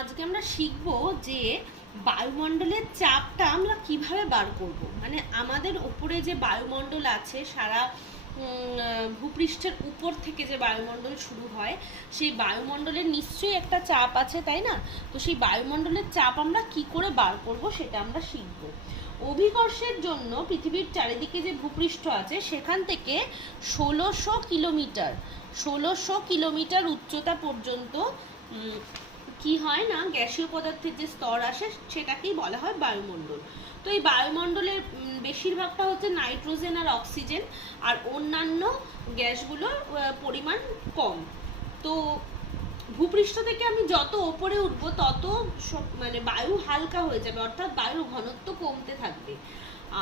আজকে আমরা শিখব যে বায়ুমণ্ডলের চাপটা আমরা কিভাবে বার করব। মানে আমাদের উপরে যে বায়ুমণ্ডল আছে, সারা ভূপৃষ্ঠের উপর থেকে যে বায়ুমণ্ডল শুরু হয়, সেই বায়ুমণ্ডলের নিশ্চয়ই একটা চাপ আছে, তাই না? তো সেই বায়ুমণ্ডলের চাপ আমরা কি করে বার করব সেটা আমরা শিখব। অভিকর্ষের জন্য পৃথিবীর চারিদিকে যে ভূপৃষ্ঠ আছে সেখান থেকে ১৬০০ কিলোমিটার উচ্চতা পর্যন্ত কি হয় না, গ্যাসীয় পদার্থের যে স্তর আসে সেটাকেই বলা হয় বায়ুমণ্ডল। তো এই বায়ুমণ্ডলের বেশিরভাগটা হচ্ছে নাইট্রোজেন আর অক্সিজেন, আর অন্যান্য গ্যাসগুলোর পরিমাণ কম। তো ভূপৃষ্ঠ থেকে আমি যত ওপরে উঠবো তত মানে বায়ু হালকা হয়ে যাবে, অর্থাৎ বায়ুর ঘনত্ব কমতে থাকবে।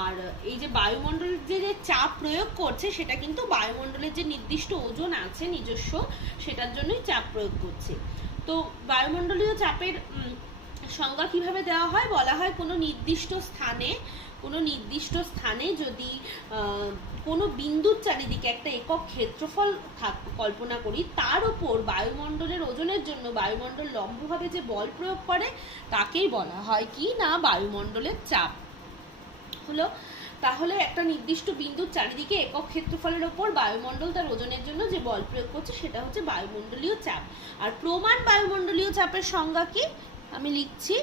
আর এই যে বায়ুমণ্ডলের যে চাপ প্রয়োগ করছে সেটা কিন্তু বায়ুমণ্ডলের যে নির্দিষ্ট ওজন আছে নিজস্ব, সেটার জন্যই চাপ প্রয়োগ করছে। তো বায়ুমণ্ডলীয় চাপের সংজ্ঞা কিভাবে দেওয়া হয়? বলা হয় কোনো নির্দিষ্ট স্থানে যদি কোনো বিন্দুর চারিদিকে একটা একক ক্ষেত্রফল কল্পনা করি, তার উপর বায়ুমণ্ডলের ওজনের জন্য বায়ুমণ্ডল লম্বভাবে যে বল প্রয়োগ করে তাকেই বলা হয় কি না, বায়ুমণ্ডলের চাপ। হলো, তাহলে একটা নির্দিষ্ট বিন্দুর চারিদিকে একক ক্ষেত্রফলের ওপর বায়ুমণ্ডল তার ওজনের জন্য যে বল প্রয়োগ করছে সেটা হচ্ছে বায়ুমণ্ডলীয় চাপ। আর প্রমাণ বায়ুমণ্ডলীয় চাপের সংজ্ঞা কি আমি লিখছি,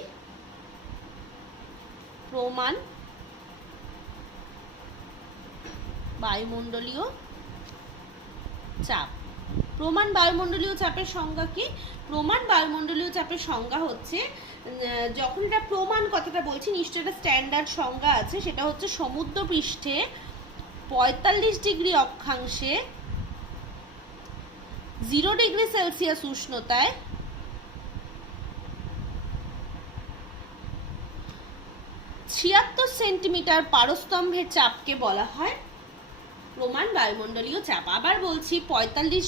প্রমাণ বায়ুমণ্ডলীয় চাপ। প্রমাণ বায়ুমণ্ডলীয় চাপের সংজ্ঞা কি? প্রমাণ বায়ুমণ্ডলীয় চাপের সংজ্ঞা হচ্ছে, যখন এটা প্রমাণ কথাটা বলছি নিশ্চয়ই একটা স্ট্যান্ডার্ড সংজ্ঞা আছে, সেটা হচ্ছে সমুদ্র পৃষ্ঠে ৪৫ ডিগ্রি অক্ষাংশে 0 ডিগ্রি সেলসিয়াস উষ্ণতায় ৭৬ সেন্টিমিটার পারস্তম্ভের চাপকে বলা হয় প্রমাণ বায়ুমণ্ডলীয় চাপ। আবার বলছি,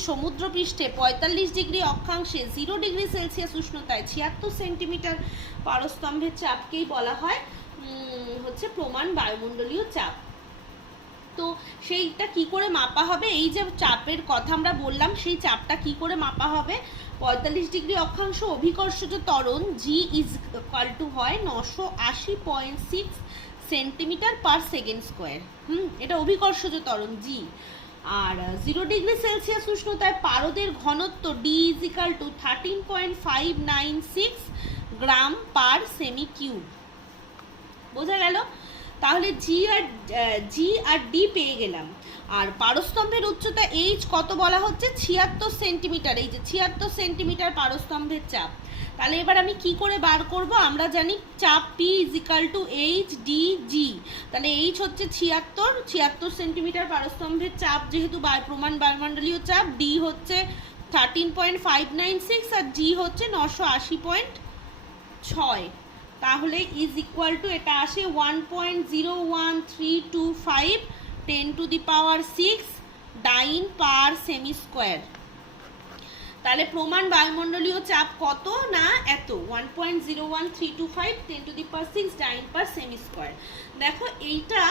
সমুদ্রপৃষ্ঠে ৪৫ ডিগ্রি অক্ষাংশে 0 ডিগ্রি সেলসিয়াস উষ্ণতায় ৭৬ সেন্টিমিটার পারস্তম্ভের চাপকেই বলা হয় হচ্ছে প্রমাণ বায়ুমণ্ডলীয় চাপ। তো সেইটা কি করে মাপা হবে? এই যে চাপের কথা আমরা বললাম, সেই চাপটা কি করে মাপা হবে? ৪৫ ডিগ্রি অক্ষাংশ অভিকর্ষজ ত্বরণ জি ইজ ইকুয়াল টু হয় ৯৮০.৬ সেন্টিমিটার পার সেকেন্ড স্কোয়ার। এটা অভিকর্ষজ ত্বরণ জি। আর 0 ডিগ্রি সেলসিয়াস উষ্ণতায় পারদের ঘনত্ব D is equal to 13.596 gram per semi cube. বোঝা গেল? তাহলে জি আর ডি পেয়ে গেলাম। আর পারস্তম্ভের উচ্চতা এইচ কত বলা হচ্ছে? ৭৬ সেন্টিমিটার। এই যে ৭৬ সেন্টিমিটার পারস্তম্ভের চাপ। তাহলে এবার আমি কি করে বার করব? আমরা জানি চাপ P is equal to H D G. তাহলে এইচ হচ্ছে ৭৬ সেন্টিমিটার পারস্তম্ভের চাপ যেহেতু প্রমাণ বায়ুমণ্ডলীয় চাপ, ডি হচ্ছে 13.596 আর জি হচ্ছে ৯৮০.৬। তাহলে ইজ ইকুয়াল টু এটা আসে 1.01325 10⁶ ডাইন পার সেমি স্কোয়ার। তাহলে প্রমাণ বায়ুমণ্ডলীয় চাপ কত না এত, 1.01325 10⁶ ডাইন পার সেমি স্কোয়ার। দেখো এইটা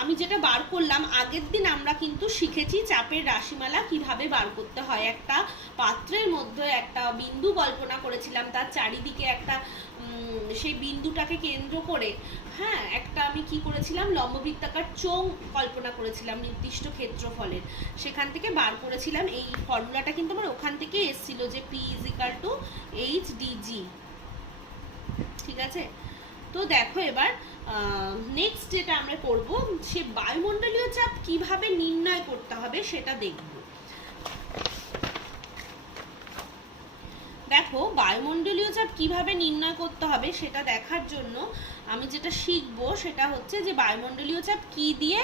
আমি যেটা বার করলাম, আগের দিন আমরা কিন্তু শিখেছি চাপের রাশিমালা কিভাবে বার করতে হয়। একটা পাত্রের মধ্যে একটা বিন্দু কল্পনা করেছিলাম, তার চারিদিকে একটা সেই বিন্দুটাকে কেন্দ্র করে একটা আমি কি করেছিলাম, লম্ববৃত্তাকার চোঙ কল্পনা করেছিলাম নির্দিষ্ট ক্ষেত্রফলের। সেখান থেকে বার করেছিলাম এই ফর্মুলাটা, কিন্তু আমার ওখান থেকে এসেছিল যে P is equal to H DG. ঠিক আছে? তো দেখো এবার নেক্সট যেটা আমরা করব, সে বায়ুমণ্ডলীয় চাপ কিভাবে নির্ণয় করতে হবে সেটা দেখব। দেখো বায়ুমণ্ডলীয় চাপ কিভাবে নির্ণয় করতে হবে সেটা দেখার জন্য আমি যেটা শিখবো সেটা হচ্ছে যে বায়ুমণ্ডলীয় চাপ কি দিয়ে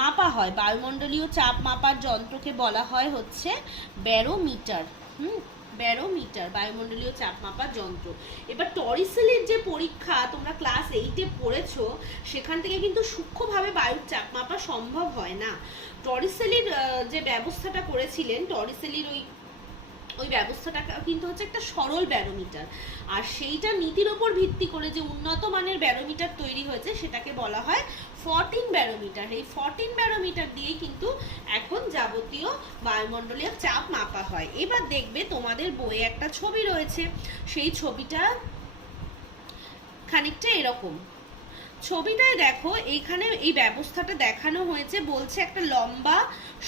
মাপা হয়। বায়ুমণ্ডলীয় চাপ মাপার যন্ত্রকে বলা হয় হচ্ছে ব্যারোমিটার। ব্যারোমিটার বায়ুমণ্ডলীয় চাপ মাপার যন্ত্র। এবার টরিসেলির যে পরীক্ষা তোমরা ক্লাস 8-এ পড়েছো, সেখান থেকে কিন্তু সূক্ষ্মভাবে বায়ুর চাপ মাপা সম্ভব হয় না। টরিসেলির যে ব্যবস্থাটা করেছিলেন, টরিসেলির ওই ব্যবস্থাটা কিন্তু হচ্ছে একটা সরল ব্যারোমিটার, আর সেইটা নীতির ওপর ভিত্তি করে যে উন্নত মানের ব্যারোমিটার তৈরি হয়েছে সেটাকে বলা হয় 14 ব্যারোমিটার, এই 14 ব্যারোমিটার দিয়ে কিন্তু এখন যাবতীয় বায়ুমণ্ডলীয় চাপ মাপা হয়। এবার দেখবে তোমাদের বইয়ে একটা ছবি রয়েছে, সেই ছবিটা খানিকটা এরকম। ছবিটায় দেখো এইখানে এই ব্যবস্থাটা দেখানো হয়েছে, বলছে একটা লম্বা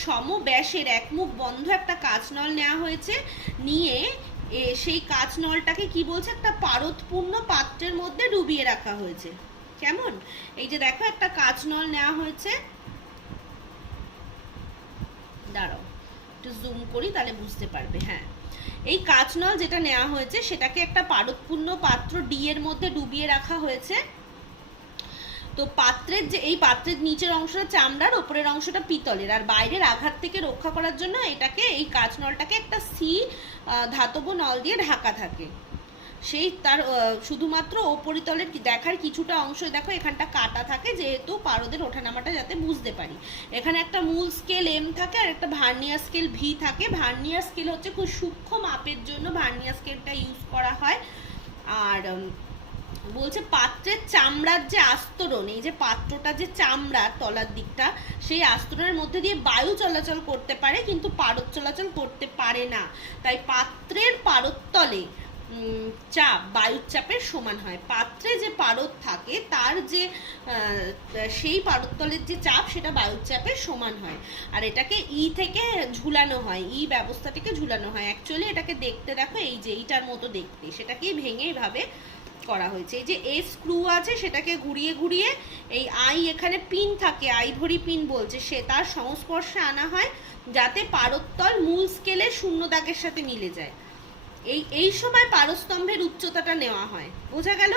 সমব্যাসের একমুখ বন্ধ একটা কাঁচ নল নেওয়া হয়েছে, নিয়ে সেই কাঁচ নলটাকে কি বলছে, একটা পারদপূর্ণ পাত্রের মধ্যে ডুবিয়ে রাখা হয়েছে। কেমন, এই যে দেখো একটা কাঁচ নল নেওয়া হয়েছে, দাঁড়াও একটু জুম করি তাহলে বুঝতে পারবে। হ্যাঁ, এই কাঁচ নল যেটা নেওয়া হয়েছে সেটাকে একটা পারদপূর্ণ পাত্র ডি এর মধ্যে ডুবিয়ে রাখা হয়েছে। তো পাত্রের যে এই পাত্রের নিচের অংশটা চামড়ার, ওপরের অংশটা পিতলের, আর বাইরের আঘাত থেকে রক্ষা করার জন্য এটাকে, এই কাঁচ নলটাকে একটা ধাতব নল দিয়ে ঢাকা থাকে। সেই তার শুধুমাত্র ওপরিতলের দেখার কিছুটা অংশ দেখো এখানটা কাটা থাকে, যেহেতু পারদের ওঠানামাটা যাতে বুঝতে পারি। এখানে একটা মূল স্কেল এম থাকে আর একটা ভার্নিয়ার স্কেল ভি থাকে। ভার্নিয়ার স্কেল হচ্ছে খুব সূক্ষ্ম মাপের জন্য ভার্নিয়ার স্কেলটা ইউজ করা হয়। আর বলছে পাত্রের চামড়ার যে আস্তরণ, এই যে পাত্রটা যে চামড়ার তলার দিকটা, সেই আস্তরণের মধ্যে দিয়ে বায়ু চলাচল করতে পারে, কিন্তু পারদ চলাচল করতে পারে না। তাই পাত্রের পারদতলে চাপ বায়ুর চাপের সমান হয়। পাত্রে যে পারদ থাকে তার যে সেই পারদতলের যে চাপ সেটা বায়ুর চাপের সমান হয়। আর এটাকে ই থেকে ঝুলানো হয়, ই ব্যবস্থাটিকে ঝুলানো হয়। অ্যাকচুয়ালি এটাকে দেখতে দেখো এই যে এইটার মতো দেখতে, সেটাকেই ভেঙে এভাবে করা হয়েছে। এই যে এ স্ক্রু আছে সেটাকে ঘুরিয়ে ঘুরিয়ে এই আই এখানে পিন থাকে, আইভরি পিন বলছে, সে তার সংস্পর্শে আনা হয় যাতে পারদতল মূল স্কেলের শূন্য দাগের সাথে মিলে যায়। এই সময় পারস্তম্ভের উচ্চতাটা নেওয়া হয়, বোঝা গেল?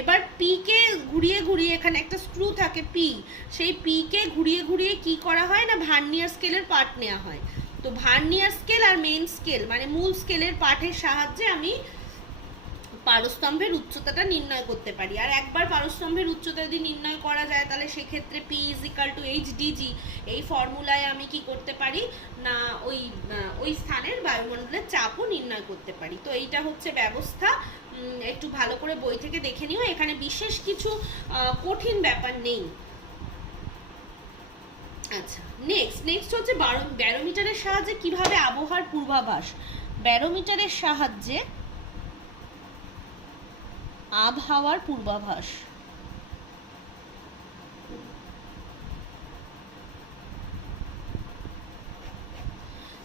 এবার পি কে ঘুরিয়ে ঘুরিয়ে, এখানে একটা স্ক্রু থাকে পি, সেই পি কে ঘুরিয়ে ঘুরিয়ে কি করা হয় না ভার্নিয়ার স্কেলের পার্ট নেওয়া হয়। তো ভার্নিয়ার স্কেল আর মেইন স্কেল মানে মূল স্কেলের পার্টের সাহায্যে আমি পারস্তম্ভের উচ্চতাটা নির্ণয় করতে পারি। আর একবার পারস্তম্ভের উচ্চতা যদি নির্ণয় করা যায় তাহলে সেক্ষেত্রে পি ইজিক্যাল টু এইচডিজি, এই ফর্মুলায় আমি কি করতে পারি না ওই স্থানের বায়ুমণ্ডলের চাপও নির্ণয় করতে পারি। তো এইটা হচ্ছে ব্যবস্থা, একটু ভালো করে বই থেকে দেখে নিও, এখানে বিশেষ কিছু কঠিন ব্যাপার নেই। আচ্ছা, নেক্সট হচ্ছে ব্যারোমিটারের সাহায্যে কিভাবে আবহাওয়ার পূর্বাভাস, ব্যারোমিটারের সাহায্যে আবহাওয়ার পূর্বাভাস।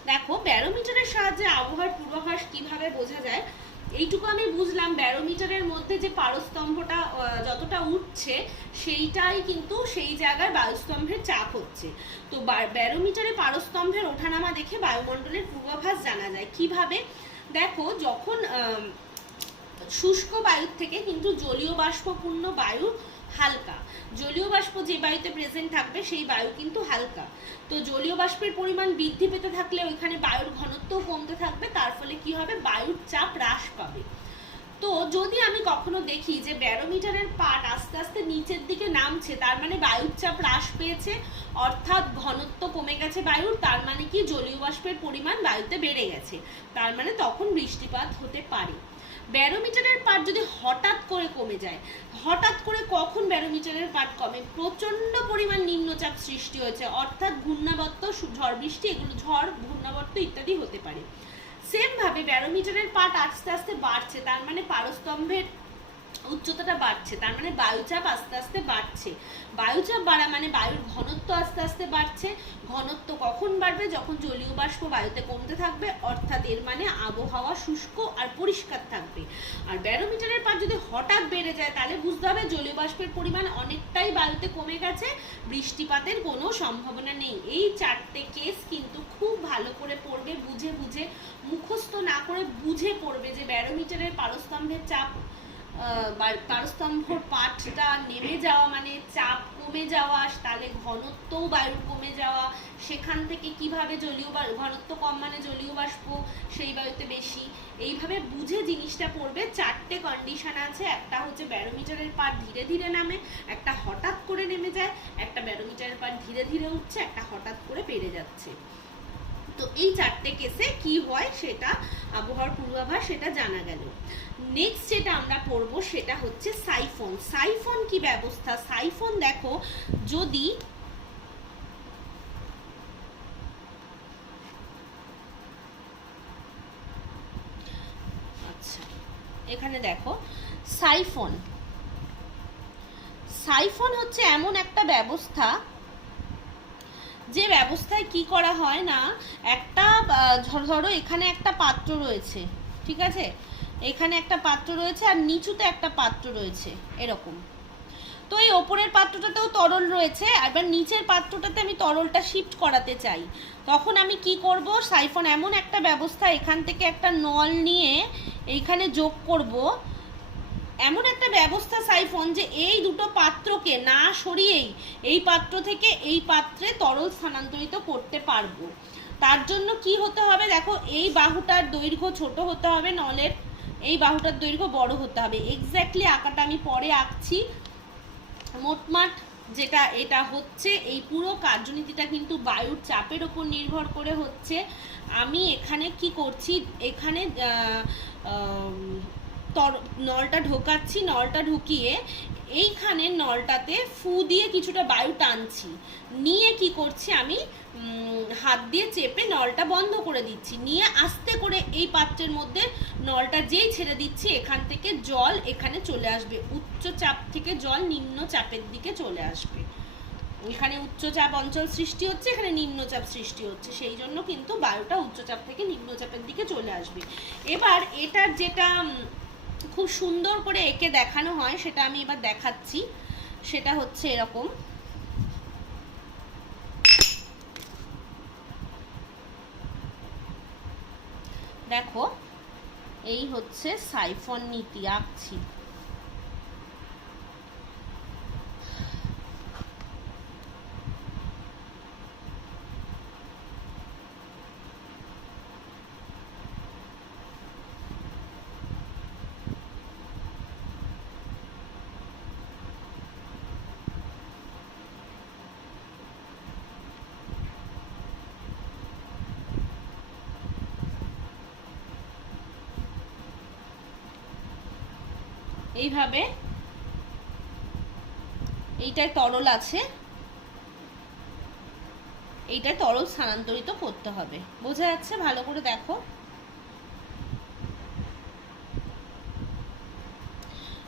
দেখো ব্যারোমিটারের সাহায্যে আবহাওয়ার পূর্বাভাস কিভাবে বোঝা যায়, এইটুকু আমি বুঝলাম। ব্যারোমিটারের মধ্যে যে পারস্তম্ভটা যতটা উঠছে সেইটাই কিন্তু সেই জায়গায় বায়ুস্তম্ভের চাপ হচ্ছে। তো ব্যারোমিটারে পারস্তম্ভের ওঠানামা দেখে বায়ুমণ্ডলের পূর্বাভাস জানা যায় কিভাবে। দেখো যখন শুষ্ক বায়ুর থেকে কিন্তু জলীয় বাষ্পপূর্ণ বায়ু হালকা, জলীয় বাষ্প যে বায়ুতে প্রেজেন্ট থাকবে সেই বায়ু কিন্তু হালকা। তো জলীয় বাষ্পের পরিমাণ বৃদ্ধি পেতে থাকলে ওইখানে বায়ুর ঘনত্বও কমতে থাকবে, তার ফলে কি হবে, বায়ুর চাপ হ্রাস পাবে। তো যদি আমি কখনো দেখি যে ব্যারোমিটারের পাট আস্তে আস্তে নিচের দিকে নামছে, তার মানে বায়ুর চাপ হ্রাস পেয়েছে, অর্থাৎ ঘনত্ব কমে গেছে বায়ুর, তার মানে কি জলীয় বাষ্পের পরিমাণ বায়ুতে বেড়ে গেছে, তার মানে তখন বৃষ্টিপাত হতে পারে। ব্যারোমিটারের পাট যদি হঠাৎ করে কমে যায়, হঠাৎ করে কখন ব্যারোমিটারের পাট কমে, প্রচন্ড পরিমাণ নিম্নচাপ সৃষ্টি হয়েছে, অর্থাৎ ঘূর্ণাবর্ত, ঝড় বৃষ্টি, এগুলো ঝড় ঘূর্ণাবর্ত ইত্যাদি হতে পারে। সেম ভাবে ব্যারোমিটারের পাট আস্তে আস্তে বাড়ছে, তার মানে পারস্তম্ভের উচ্চতাটা বাড়ছে, তার মানে বায়ুচাপ আস্তে আস্তে বাড়ছে। বায়ুচাপ বাড়া মানে বায়ুর ঘনত্ব আস্তে আস্তে বাড়ছে। ঘনত্ব কখন বাড়বে, যখন জলীয় বাষ্প বায়ুতে কমতে থাকবে, অর্থাৎ এর মানে আবহাওয়া শুষ্ক আর পরিষ্কার থাকবে। আর ব্যারোমিটারের পাট যদি হঠাৎ বেড়ে যায় তাহলে বুঝতে হবে জলীয় বাষ্পের পরিমাণ অনেকটাই বায়ুতে কমে গেছে, বৃষ্টিপাতের কোনো সম্ভাবনা নেই। এই চারটে কেস কিন্তু খুব ভালো করে পড়বে, বুঝে বুঝে, মুখস্থ না করে বুঝে পড়বে যে ব্যারোমিটারের পারস্তম্ভের চাপ, পারস্তম্ভর পাটটা নেমে যাওয়া মানে চাপ কমে যাওয়া, তাহলে ঘনত্বও বায়ুর কমে যাওয়া, সেখান থেকে কিভাবে জলীয় ঘনত্ব কম মানে জলীয় বাষ্প সেই বায়ুতে বেশি, এইভাবে বুঝে জিনিসটা পড়বে। চারটে কন্ডিশন আছে, একটা হচ্ছে ব্যারোমিটারের পাট ধীরে ধীরে নামে, একটা হঠাৎ করে নেমে যায়, একটা ব্যারোমিটারের পাট ধীরে ধীরে উঠছে, একটা হঠাৎ করে বেড়ে যাচ্ছে। তো এই চারটে কেসে কি হয় সেটা আবহাওয়ার পূর্বাভাস সেটা জানা গেল। নেক্সট যেটা আমরা পড়বো সেটা হচ্ছে সাইফন। সাইফন কি ব্যবস্থা? সাইফন দেখো, যদি আচ্ছা এখানে দেখো সাইফন, সাইফন হচ্ছে এমন একটা ব্যবস্থা যে ব্যবস্থায় কি করা হয় না, একটা ধরো এখানে একটা পাত্র রয়েছে, ঠিক আছে, এখানে একটা পাত্র রয়েছে আর নিচুতে একটা পাত্র রয়েছে এরকম। তো এই ওপরের পাত্রটাতেও তরল রয়েছে, এবার নিচের পাত্রটাতে আমি তরলটা শিফট করাতে চাই, তখন আমি কি করব, সাইফন এমন একটা ব্যবস্থা, এখান থেকে একটা নল নিয়ে এইখানে যোগ করব, এমন একটা ব্যবস্থা সাইফন যে এই দুটো পাত্রকে না সরিয়েই এই পাত্র থেকে এই পাত্রে তরল স্থানান্তরিত করতে পারবো। তার জন্য কি হতে হবে দেখো, এই বাহুটার দৈর্ঘ্য ছোট হতে হবে নলের, এই বাহুটার দৈর্ঘ্য বড় হতে হবে। এক্স্যাক্টলি আঁকাটা আমি পরে আঁকছি। মোটমাট যেটা এটা হচ্ছে, এই পুরো কার্যনীতিটা কিন্তু বায়ুর চাপের ওপর নির্ভর করে হচ্ছে। আমি এখানে কি করছি, এখানে নলটা ঢোকাচ্ছি, নলটা ঢুকিয়ে এইখানে নলটাতে ফু দিয়ে কিছুটা বায়ু টানছি, নিয়ে কি করছি আমি হাত দিয়ে চেপে নলটা বন্ধ করে দিচ্ছি, নিয়ে আস্তে করে এই পাত্রের মধ্যে নলটা যেই ছেড়ে দিচ্ছি এখান থেকে জল এখানে চলে আসবে, উচ্চ চাপ থেকে জল নিম্ন চাপের দিকে চলে আসবে। এখানে উচ্চচাপ অঞ্চল সৃষ্টি হচ্ছে, এখানে নিম্নচাপ সৃষ্টি হচ্ছে, সেই জন্য কিন্তু বায়ুটা উচ্চচাপ থেকে নিম্নচাপের দিকে চলে আসবে। এবার এটার যেটা খুব সুন্দর করে এঁকে দেখানো হয় সেটা আমি এবার দেখাচ্ছি। সেটা হচ্ছে এরকম, দেখো এই হচ্ছে সাইফন নীতি, আঁকছি। এইভাবে এইটায় তরল আছে, এইটায় তরল স্থানান্তরিত করতে হবে। বোঝা যাচ্ছে? ভালো করে দেখো।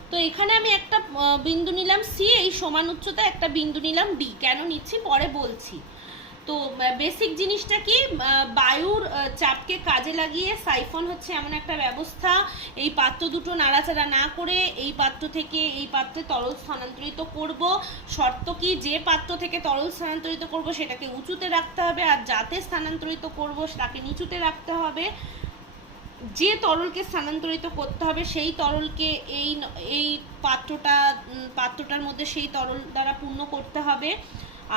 তো এখানে আমি একটা বিন্দু নিলাম সি, এই সমান উচ্চতা একটা বিন্দু নিলাম ডি। কেন নিচ্ছি পরে বলছি। তো বেসিক জিনিসটা কি, বায়ুর চাপকে কাজে লাগিয়ে সাইফন হচ্ছে এমন একটা ব্যবস্থা, এই পাত্র দুটো নাড়াচাড়া না করে এই পাত্র থেকে এই পাত্রে তরল স্থানান্তরিত করব। শর্ত কি, যে পাত্র থেকে তরল স্থানান্তরিত করব সেটাকে উঁচুতে রাখতে হবে, আর যাতে স্থানান্তরিত করব তাকে নিচুতে রাখতে হবে। যে তরলকে স্থানান্তরিত করতে হবে সেই তরলকে এই পাত্রটার মধ্যে সেই তরল দ্বারা পূর্ণ করতে হবে।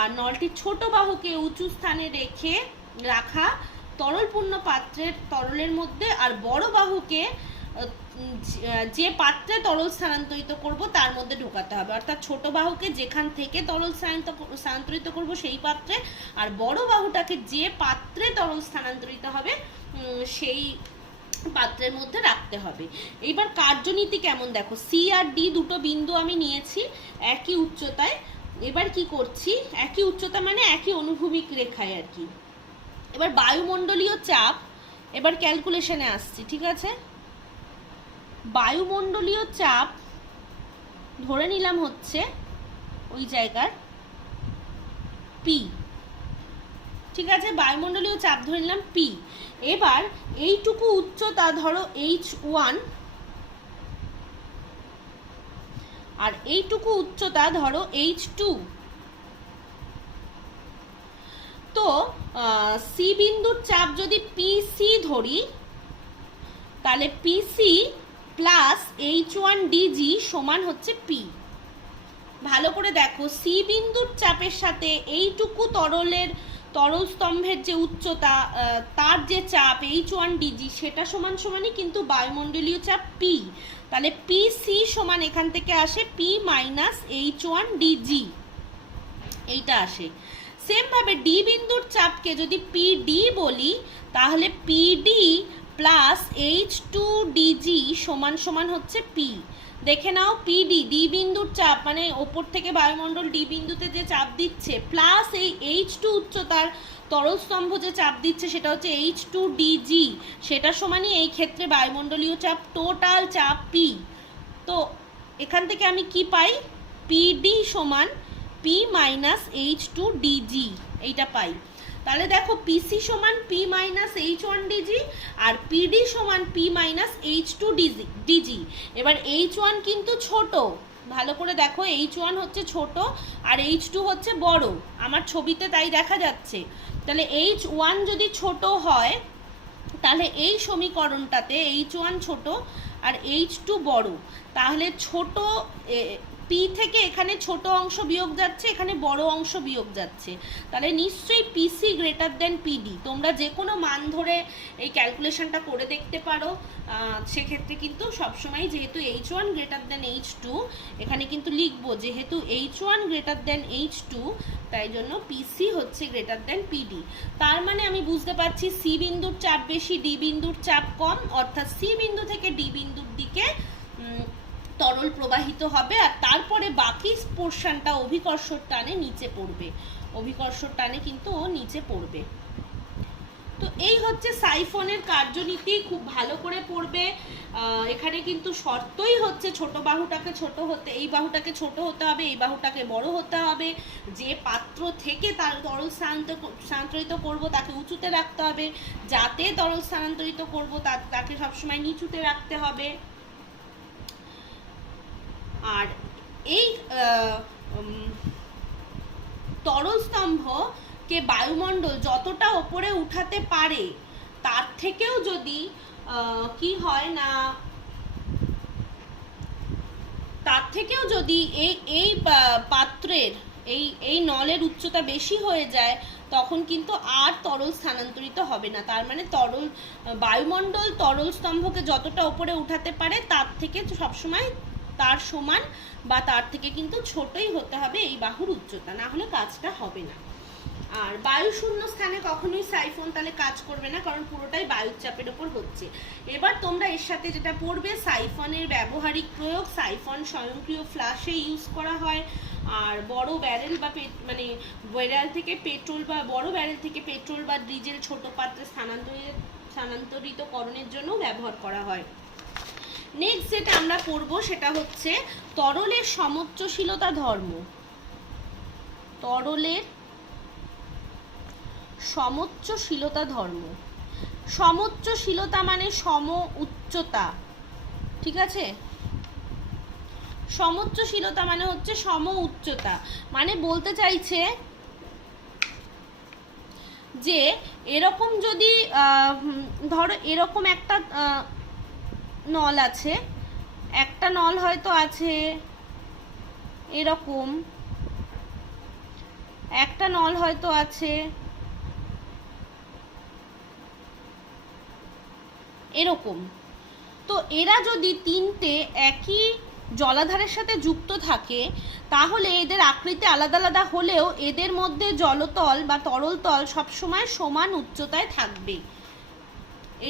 আর নলটি ছোট বাহুকে উঁচু স্থানে রাখা তরলপূর্ণ পাত্রের তরলের মধ্যে, আর বড় বাহুকে যে পাত্রে তরল স্থানান্তরিত করব তার মধ্যে ঢোকাতে হবে। অর্থাৎ ছোট বাহুকে যেখান থেকে তরল স্থানান্তরিত করব সেই পাত্রে, আর বড় বাহুটাকে যে পাত্রে তরল স্থানান্তরিত হবে সেই পাত্রের মধ্যে রাখতে হবে। এইবার কার্যনীতি কেমন দেখো, সি আর ডি দুটো বিন্দু আমি নিয়েছি একই উচ্চতায়। এবার কি করছি, একই উচ্চতা মানে একই অনুভূমিক রেখায় আর কি। এবার বায়ুমণ্ডলীয় চাপ, এবার ক্যালকুলেশনে আসছি, ঠিক আছে। বায়ুমণ্ডলীয় চাপ ধরে নিলাম হচ্ছে ওই জায়গার পি, ঠিক আছে, বায়ুমণ্ডলীয় চাপ ধরে নিলাম পি। এবার এইটুকু উচ্চতা ধরো H1 আর এইটুকু উচ্চতা ধরো H2। তো সি বিন্দুর চাপ যদি PC ধরি তাহলে PC প্লাস H1DG সমান হচ্ছে P। ভালো করে দেখো, সি বিন্দুর চাপের সাথে এইটুকু তরল স্তম্ভের যে উচ্চতা তার যে চাপ H1DG সেটা সমান সমানই কিন্তু বায়ুমণ্ডলীয় চাপ P। তাহলে PC সমান এখান থেকে আসে P মাইনাস H1DG, এইটা আসে। সেম ভাবে ডি বিন্দুর চাপকে যদি পিডি বলি, তাহলে পিডি প্লাস H2DG সমান সমান হচ্ছে পি। দেখে নাও, পিডি ডি বিন্দুর চাপ মানে ওপর থেকে বায়ুমণ্ডল ডি বিন্দুতে যে চাপ দিচ্ছে, প্লাস এই H2 উচ্চতার তরল স্তম্ভ যে চাপ দিচ্ছে সেটা হচ্ছে H2DG, সেটা সমানই এই ক্ষেত্রে বায়ুমণ্ডলীয় চাপ, টোটাল চাপ পি। তো এখান থেকে আমি কি পাই, পিডি সমান পি মাইনাস H2DG, এইটা পাই। তাহলে দেখো পিসি সমান পি মাইনাস H1DG আর পিডি সমান পি মাইনাস H2DG। এবার H1 কিন্তু ছোট, ভালো করে দেখো, H1 হচ্ছে ছোট আর H2 হচ্ছে বড়, আমার ছবিতে তাই দেখা যাচ্ছে। তাহলে H1 যদি ছোট হয় তাহলে এই সমীকরণটাতে H1 ছোট আর H2 বড়, তাহলে ছোট পি থেকে এখানে ছোট অংশ বিয়োগ যাচ্ছে, এখানে বড় অংশ বিয়োগ যাচ্ছে, তাহলে নিশ্চয়ই পিসি গ্রেটার দেন পিডি। তোমরা যে কোনো মান ধরে এই ক্যালকুলেশনটা করে দেখতে পারো। সেক্ষেত্রে কিন্তু সবসময় যেহেতু H1 গ্রেটার দেন H2, এখানে কিন্তু লিখবো যেহেতু H1 গ্রেটার দেন H2, তাই জন্য পিসি হচ্ছে গ্রেটার দেন পিডি। তার মানে আমি বুঝতে পারছি সি বিন্দুর চাপ বেশি, ডি বিন্দুর চাপ কম, অর্থাৎ সি বিন্দু থেকে ডি বিন্দুর দিকে তরল প্রবাহিত হবে আর তারপরে বাকি পোর্শনটা অভিকর্ষর টানে নিচে পড়বে, অভিকর্ষর টানে কিন্তু ও নিচে পড়বে। তো এই হচ্ছে সাইফনের কার্যনীতি, খুব ভালো করে পড়বে। এখানে কিন্তু শর্তই হচ্ছে ছোট বাহুটাকে ছোট হতে, এই বাহুটাকে ছোট হতে হবে, এই বাহুটাকে বড় হতে হবে, যে পাত্র থেকে তার তরল স্থানান্তরিত করব তাকে উঁচুতে রাখতে হবে, যাতে তরল স্থানান্তরিত করব তাকে সবসময় নিচুতে রাখতে হবে। আর এই তরল স্তম্ভকে বায়ুমণ্ডল যতটা ওপরে উঠাতে পারে তার থেকেও যদি কি হয় না, তার থেকেও যদি এই পাত্রের এই নলের উচ্চতা বেশি হয়ে যায়, তখন কিন্তু আর তরল স্থানান্তরিত হবে না। তার মানে বায়ুমণ্ডল তরল স্তম্ভকে যতটা ওপরে উঠাতে পারে তার থেকে সবসময় তার সমান বা তার থেকে কিন্তু ছোটই হতে হবে এই বাহুর উচ্চতা, না হলে কাজটা হবে না। আর বায়ু শূন্য স্থানে কখনোই সাইফন তাহলে কাজ করবে না, কারণ পুরোটাই বায়ুর চাপের ওপর হচ্ছে। এবার তোমরা এর সাথে যেটা পড়বে, সাইফনের ব্যবহারিক প্রয়োগ। সাইফন স্বয়ংক্রিয় ফ্লাশে ইউজ করা হয়, আর বড় ব্যারেল বা মানে ব্যারেল থেকে পেট্রোল বা বড় ব্যারেল থেকে পেট্রোল বা ডিজেল ছোট পাত্রে স্থানান্তরিতকরণের জন্য ব্যবহার করা হয়। নেক্সট যেটা আমরা পড়বো সেটা হচ্ছে তরলের সমোচ্চশীলতা ধর্ম। তরলের সমোচ্চশীলতা ধর্ম। সমোচ্চশীলতা মানে সম উচ্চতা, ঠিক আছে? সমোচ্চশীলতা মানে হচ্ছে সম উচ্চতা, মানে বলতে চাইছে যে এরকম যদি ধরো এরকম একটা নল আছে, একটা নল হয়তো আছে এরকম, একটা নল হয়তো আছে এরকম। তো এরা যদি তিনটে একই জলাধারের সাথে যুক্ত থাকে তাহলে এদের আকৃতি আলাদা আলাদা হলেও এদের মধ্যে জলতল বা তরল তল সবসময় সমান উচ্চতায় থাকবে।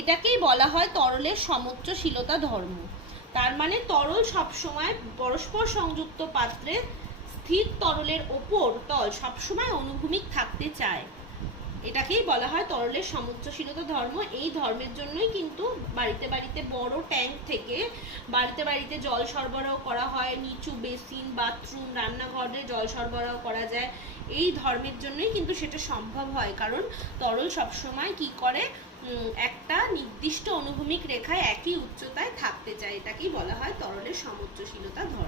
এটাকেই বলা হয় তরলের সমোচ্চশীলতা ধর্ম। তার মানে তরল সবসময় পরস্পর সংযুক্ত পাত্রে স্থির তরলের ওপর তল সবসময় অনুভূমিক থাকতে চায়, এটাকেই বলা হয় তরলের সমোচ্চশীলতা ধর্ম। এই ধর্মের জন্যই কিন্তু বাড়িতে বাড়িতে বড় ট্যাঙ্ক থেকে বাড়িতে বাড়িতে জল সরবরাহ করা হয়, নিচু বেসিন, বাথরুম, রান্নাঘরে জল সরবরাহ করা যায়। এই ধর্মের জন্যই কিন্তু সেটা সম্ভব হয়, কারণ তরল সবসময় কি করে, একটা নির্দিষ্ট অনুভূমিক রেখায় একই উচ্চতায় থাকতে চায়। এটাকেই বলা হয় তরলের সমোচ্চশীলতা ধর্ম।